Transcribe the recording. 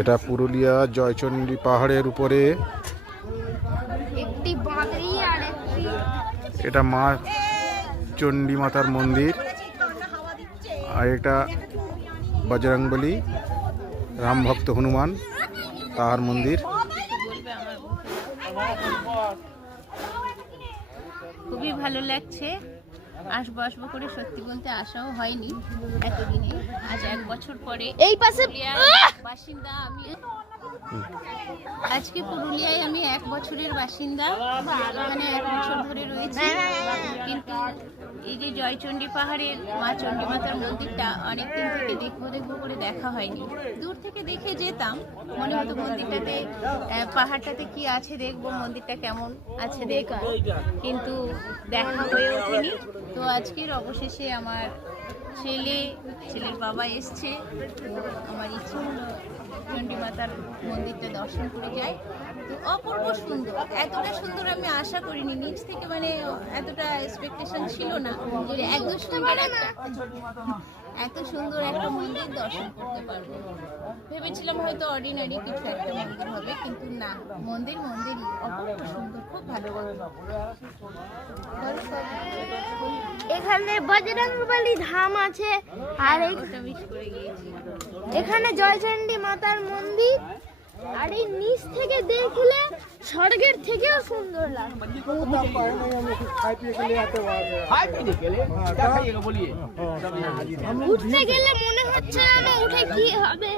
এটা পুরুলিয়া জয়চণ্ডী পাহাড়ের উপরে। এটা মা চণ্ডী মাতার মন্দির, আর এটা বজরংবলী রাম ভক্ত হনুমান তাহার মন্দির। খুবই ভালো লাগছে। আসবো আসবো করে সত্যি বলতে আশাও হয়নি এতদিনে। আজ 1 বছর পরে এই পাশে বাসিন্দা আমি। আজকে পুরুলিয়ায় আমি 1 বছরের বাসিন্দা, এখানে 1 বছর ধরে রয়েছি। কিন্তু এই যে জয়চণ্ডী পাহাড়ের মা চণ্ডী মাতার মন্দিরটা অনেকদিন থেকে দেখবো করে দেখা হয়নি। দূর থেকে দেখে যেতাম, মনে হতো মন্দিরটাতে পাহাড়টাতে কি আছে দেখবো, মন্দিরটা কেমন আছে দেখবো, কিন্তু দেখা হয়ে ওঠেনি। তো আজকের অবশেষে আমার ছেলের বাবা এসছে, তো আমার ইচ্ছে হলো চণ্ডী মাতার মন্দিরটা দর্শন করে যাই। তো অপূর্ব সুন্দর, এতটা সুন্দর আমি আশা করিনি নিজ থেকে, মানে এতটা এক্সপেকটেশন ছিল না যে এত সুন্দর একটা মন্দির দর্শন করতে পারবো। ভেবেছিলাম হয়তো অর্ডিনারি কিছু একটা মন্দির হবে, কিন্তু না, মন্দিরই অপূর্ব সুন্দর, খুব ভালো। এখানে বজরংবলী ধাম আছে, আর এখানে জয়চণ্ডী মাতার মন্দির, আর এই নিচ থেকে দেখলে স্বর্গের থেকেও সুন্দর লাগে। উঠতে গেলে মনে হচ্ছে উঠে কি হবে।